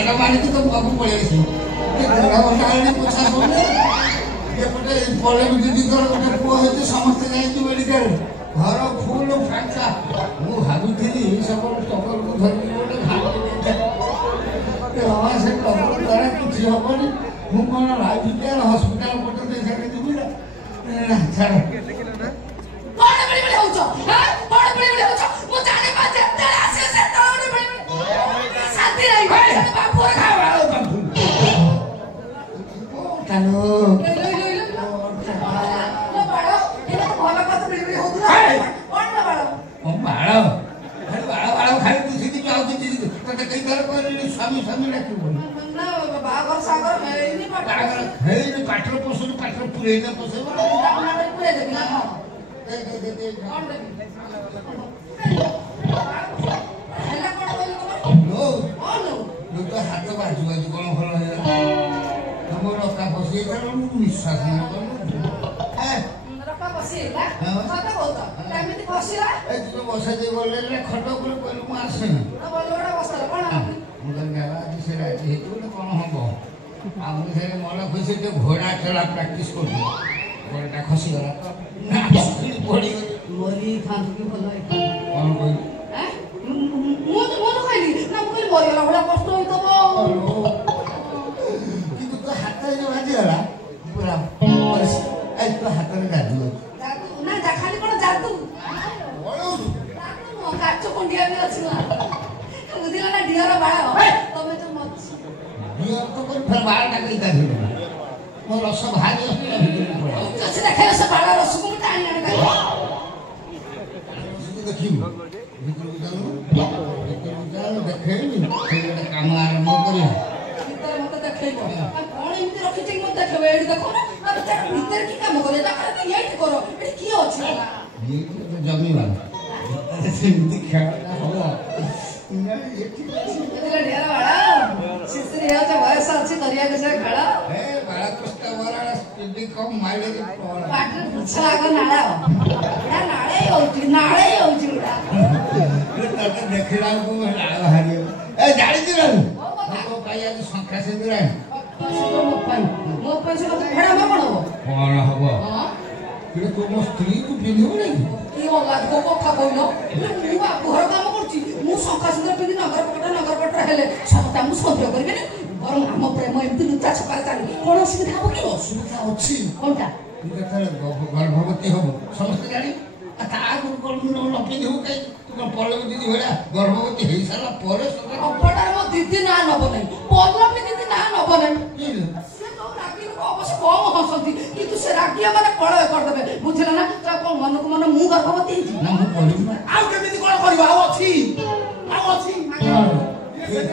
ଛାଟ ମାରିକି ତ ପାଖକୁ ପଳେଇ ଆସିବ ଘଣ୍ଟା ହେଲାଣି ପୋଛା ସବୁନେ ଏପଟେ ପଳେଇବି ଦିଦିଙ୍କର ଗୋଟେ ପୁଅ ହେଇଛି ସମସ୍ତେ ଯାଇଛୁ ମେଡିକାଲ ଘର ଫୁଲ ଫାଙ୍କା ମୁଁ ଭାବୁଥିଲି ସବୁ ଟକରକୁ ଧରିକି ଗୋଟେ ହଁ ସେ ଟକର ଦ୍ୱାରା କିଛି ହବନି ମୁଁ କ'ଣ ଲାଇଫ୍ କେୟାର ହସ୍ପିଟାଲ ପର୍ଯ୍ୟନ୍ତ ସେଠି ଯିବି ନା ଛାଡ଼ ସ୍ୱାମୀ ସ୍ୱାମୀ ଡାକିବନି ହେଇନି ପାଠର ପୋଷଣ ପାଠର ପୁରେଇଲେ ପୋଷେଇବ ହାତ ବାଜୁ ବାଜୁ କ'ଣ ଭଲ ହେଇଗଲା ତମ ରକା ପଶିଯାଇଥିଲା ମୁଁ ନିଶ୍ୱାସ ବସା ଦେଇ ଗଲେ ଖଟ ଉପରେ କହିଲୁ ମୁଁ ଆସେନି ମୁଁ କହିଲି ଆଜି ସେ ରାଜି ହେଇଛି ଗୋଟେ କ'ଣ ହବ ଆଉ ମୁଁ ସେ ମନ ଖୁସି ଟିକେ ଘୋଡ଼ା ଖେଳା ପ୍ରାକ୍ଟିସ୍ କରୁଛି ଘୋଡ଼ାଟା ଖସିଗଲା ତ ପଡ଼ିଗଲି ଥାନ୍ତୁ କି ଭଲ କ'ଣ କହିଲୁ ମରିଗଲା ଭଳିଆ କଷ୍ଟ ହେଇଥିବ କିନ୍ତୁ ତୋ ହାତ ବାଜିଗଲା ପୁରା ତୋ ହାତରେ ଗାଧୁ ନା ଖାଲି କ'ଣ ଯାଦୁ କାଚ କୁଣ୍ଡିଆ ବି ଅଛି ନା ବୁଝିଲ ନା ଢିଅର ବାଳ ତମେ ତ ଢିଅର ତ କରି ବାଳଟା କରି ଗାଧେଇଲ ମୋ ରସ ଭାରି ଅଛି ଦେଖେଇଲ ସେ ବାଳ ରସକୁ ମୁଁ ଟାଣି ଆଣି ରସକୁ ଦେଖିବୁ ଭିତରକୁ ଚାଲୁ ଦେଖେଇବି ସେ ଗୋଟେ କାମ ଆରମ୍ଭ କରିବା ଭିତରେ ମତେ ଦେଖେଇବ କ'ଣ ଏମିତି ରଖିଛି ମତେ ଦେଖେଇବ ଏଇଠି ଦେଖ ଭିତରେ କି କାମ କରିବା ଏଇଠି କର ଏଠି କିଏ ଅଛି ଜମିବା ସେମିତି ଖେଳଟା ହବ ବୟସ ଅଛି କରିବାକୁ ସେ ଖେଳ ବାଳକୃଷ୍ଣ ବରାଳ ସ୍ପିଡି କମ୍ ମାଇଲେଜ ପାଟିରେ ପୁଛ ଆଗ ନାଳ ନାଳେଇ ହଉଛି ତତେ ଦେଖିଲା ବେଳକୁ ନାଳ ବାହାରିବ ଏ ଜାଣିଛୁ ନା ମୋ ପାଇଁ ଆଜି ସଂଖ୍ୟା ସିନ୍ଦୁରାଣି ମୋ ପାଇଁ ସେ କ'ଣ ହବ ତୁ ମୋ ସ୍ତ୍ରୀକୁ ପିନ୍ଧିବୁ ନାଇଁ କଥା କହିଲ ମୁଁ ଘର କାମ କରୁଛି ମୁଁ ଶଙ୍ଖା ସୁନ୍ଦର ପିନ୍ଧି ନଗରପଟ ହେଲେ ସପ୍ତାହ ମୁଁ ସନ୍ଦେହ କରିବେନି ବରଂ ଆମ ପ୍ରେମ ଏମିତି ଲୁଚା ଛପାରେ ଚାଲୁ କ'ଣ ଅସୁବିଧା ହବ କି ଅସୁବିଧା ଅଛି କଣଟା ଯେତେବେଳେ ଗର୍ଭବତୀ ହବୁ ସମସ୍ତେ ଜାଣିବୁ ତା ଆଗରୁ କ'ଣ ନ ପିନ୍ଧିବୁ କାହିଁ ତୁ କ'ଣ ପଳେଇବୁ ଦିଦି ଭଳିଆ ଗର୍ଭବତୀ ହେଇସାରିଲା ପରେ ଅପଟାରେ ମୋ ଦିଦି ନାଁ ନବ ନାହିଁ ପଲ୍ଲବୀ ଦିଦି ନାଁ ନବ ନାହିଁ ଅବଶ୍ୟ କମ ହସନ୍ତି କିନ୍ତୁ ସେ ରାଗିଆ ମାନେ ପଳୟ କରିଦେବେ ବୁଝିଲ ନା କ'ଣ ମନକୁ ମନ ମୁଁ ଗର୍ଭବତୀ ହେଇଛି ନା ମୁଁ କରିବି ଆଉ କେମିତି କ'ଣ କରିବ ଆଉ ଅଛି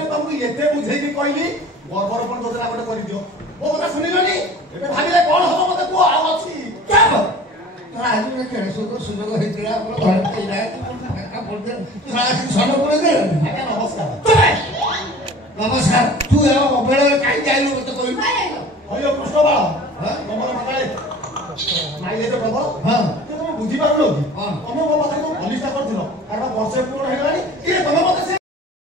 ତମକୁ ଏତେ ବୁଝେଇକି କହିଲି ଗର୍ଭରୋପଣ ଯୋଜନା ଗୋଟେ କରିଦିଅ ମୋ କଥା ଶୁଣିଲନି ଏବେ ଭାବିଲେ କ'ଣ ହବ ମତେ କୁହ ଆଉ ଅଛି ଆଜି ଗୋଟେ ଖେଳ ସୁଯୋଗ ହେଇଥିଲା ନମସ୍କାର ତୁ ଅବହେଳାରେ କାହିଁ ଯାଇଲୁ ମତେ କହିଲୁ କୃଷ୍ଣ ବାଳ ମାଇଲେ ତ ପ୍ରବଳ ହଁ